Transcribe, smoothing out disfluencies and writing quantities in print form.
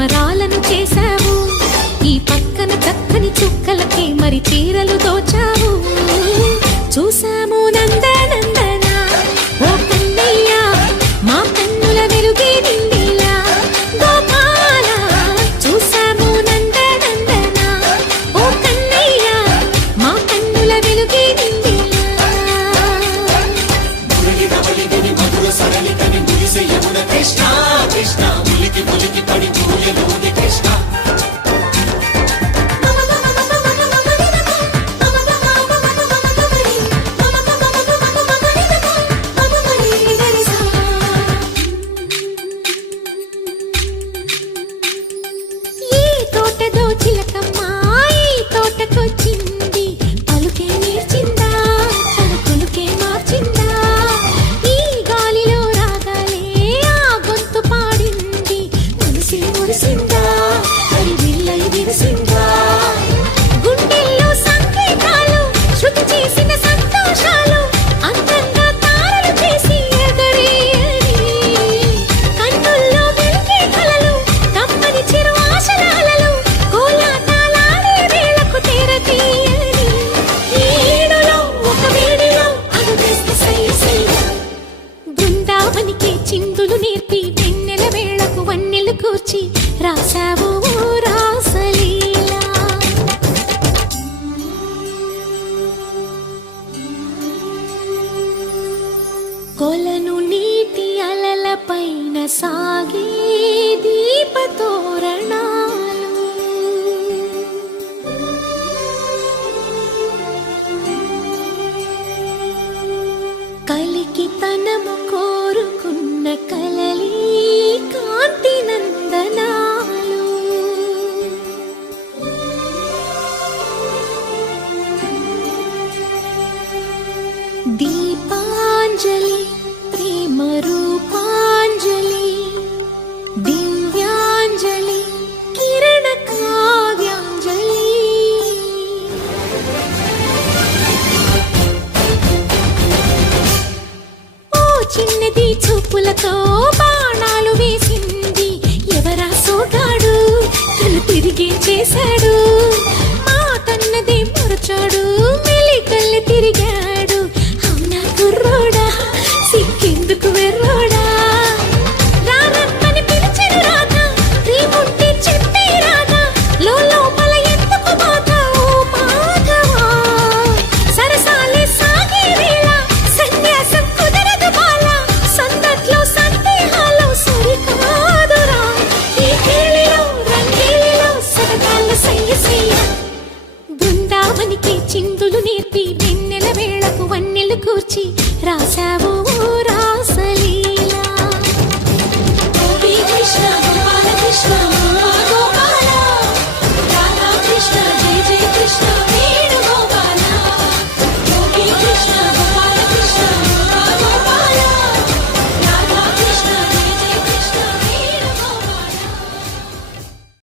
సంబరాలను చేశావు. ఈ పక్కన చక్కని చుక్కలకి మరి చీరలు దోచావు. చూసాము నందనందన ఓ కన్నయ్య, మా కన్నుల వెలుగే నిండిలా గోపాల. చూసాము నందనందన ఓ కన్నయ్య, మా కన్నుల వెలుగే నిండిలా. కృష్ణ కృష్ణ ములికి ములికి పడి పూయలోని కృష్ణ. గుండెల్లో సంకేతాలు శృతి చేసిన సంతోషాలు అందంగా తారలు చేసి ఎగరేయని, కన్నుల్లో వెలిగే కలలు కమ్మని చిరు ఆశలాలలు కోలాటాలాడే వేళకు తెరతీయని. ఏడులో ఒక వేడిలో అడుగేస్తే సై సై. బృందావనికి చిందులు నేర్పి వెన్నెల వేళకు వన్నెలు కూర్చి రాశావు